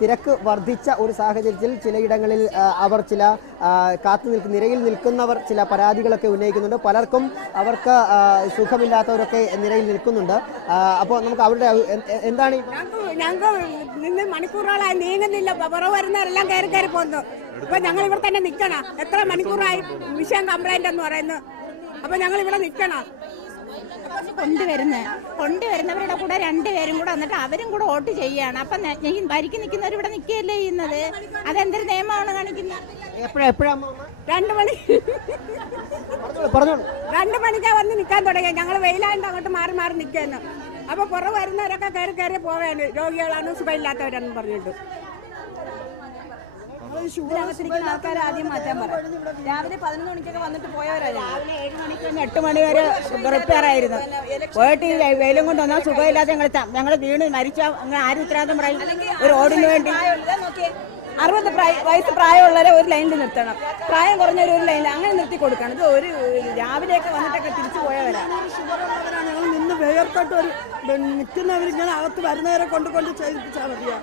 തിരക്ക് വർദ്ധിച്ച ഒരു സാഹചര്യത്തിൽ ചിലയിടങ്ങളിൽ അവർ ചില നിരയിൽ നിൽക്കുന്നവർ ചില പരാതികളൊക്കെ ഉന്നയിക്കുന്നുണ്ട്. പലർക്കും അവർക്ക് സുഖമില്ലാത്തവരൊക്കെ നിരയിൽ നിൽക്കുന്നുണ്ട്. അപ്പോൾ നമുക്ക് അവരുടെ എന്താണ് ഞങ്ങൾക്ക് നിന്ന് മണിക്കൂറുകളായി നീങ്ങുന്നില്ല. പുറവ് വരുന്നവരെല്ലാം കയറി കയറി പോകുന്നു. ഇപ്പൊ ഞങ്ങൾ ഇവിടെ തന്നെ നിൽക്കണം. എത്ര മണിക്കൂറായി വിഷയം കംപ്ലൈന്റ് എന്ന് പറയുന്നു. അപ്പൊ ഞങ്ങൾ ഇവിടെ നിൽക്കണം. കൊണ്ടുവരുന്നവരുടെ കൂടെ രണ്ടുപേരും കൂടെ വന്നിട്ട് അവരും കൂടെ വോട്ട് ചെയ്യാണ്. അപ്പൊ ഭരിക്ക് നിൽക്കുന്നവർ ഇവിടെ നിൽക്കുകയല്ലേ ചെയ്യുന്നത്. അതെന്തൊരു നിയമമാണ് കാണിക്കുന്നത്? 2 മണി 2 മണിക്കാ വന്ന് നിൽക്കാൻ തുടങ്ങിയ. ഞങ്ങൾ വെയിലാണ്ട് അങ്ങോട്ട് മാറി മാറി നിൽക്കുന്നു. അപ്പൊ പുറവ് വരുന്നവരൊക്കെ കയറി കയറി പോവാണ്. രോഗികളാണ്, സുഖമില്ലാത്തവരാണെന്ന് പറഞ്ഞിട്ട് ആൾക്കാർ ആദ്യം മാറ്റാൻ പറയും. രാവിലെ 11 മണിക്കൊക്കെ വന്നിട്ട് പോയവരാണ്. രാവിലെ 7 മണിക്ക് 8 മണി വരെ റിപ്പയർ ആയിരുന്നു. പോയിട്ട് വെയിലും കൊണ്ട് വന്നാൽ സുഖമില്ലാതെ ഞങ്ങൾ വീണ് മരിച്ച ആരും ഉത്തരവാദിത്തം പറയും. ഒരു റോഡിന് വേണ്ടി 60 വയസ്സ് പ്രായമുള്ളവരെ ഒരു ലൈനിൽ നിർത്തണം. പ്രായം കുറഞ്ഞവർ ഒരു ലൈനിൽ അങ്ങനെ നിർത്തി കൊടുക്കണം. ഇത് ഒരു രാവിലെയൊക്കെ വന്നിട്ടൊക്കെ തിരിച്ചു പോയവരാണ്. ഞങ്ങൾ നിന്ന് വേർത്തോട്ട് ഒരു നിൽക്കുന്നവരിങ്ങനെ അകത്ത് വരുന്നവരെ കൊണ്ട് ചെയ്യിപ്പിച്ചാൽ മതിയാ.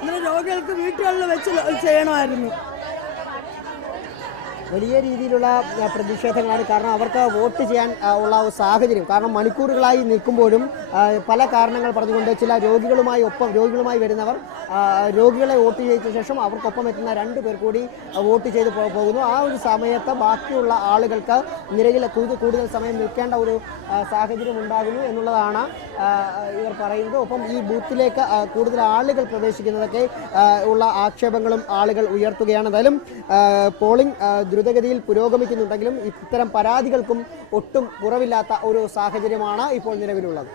ഇങ്ങനെ രോഗികൾക്ക് വീട്ടുകളിൽ വെച്ച് ചെയ്യണമായിരുന്നു. വലിയ രീതിയിലുള്ള പ്രതിഷേധങ്ങളാണ്. കാരണം അവർക്ക് വോട്ട് ചെയ്യാൻ ഉള്ള സാഹചര്യം, കാരണം മണിക്കൂറുകളായി നിൽക്കുമ്പോഴും പല കാരണങ്ങൾ പറഞ്ഞുകൊണ്ട് ചില രോഗികളുമായി വരുന്നവർ രോഗികളെ വോട്ട് ചെയ്ത ശേഷം അവർക്കൊപ്പം എത്തുന്ന 2 പേർ കൂടി വോട്ട് ചെയ്ത് പോകുന്നു. ആ ഒരു സമയത്ത് ബാക്കിയുള്ള ആളുകൾക്ക് നിരയിൽ കൂടുതൽ സമയം നിൽക്കേണ്ട ഒരു സാഹചര്യം ഉണ്ടാകുന്നു എന്നുള്ളതാണ് ഇവർ പറയുന്നത്. ഒപ്പം ഈ ബൂത്തിലേക്ക് കൂടുതൽ ആളുകൾ പ്രവേശിക്കുന്നതൊക്കെ ഉള്ള ആക്ഷേപങ്ങളും ആളുകൾ ഉയർത്തുകയാണ്. എന്തായാലും പോളിംഗ് ദ്രുതഗതിയിൽ പുരോഗമിക്കുന്നുണ്ടെങ്കിലും ഇത്തരം പരാതികൾക്കും ഒട്ടും കുറവില്ലാത്ത ഒരു സാഹചര്യമാണ് ഇപ്പോൾ നിലവിലുള്ളത്.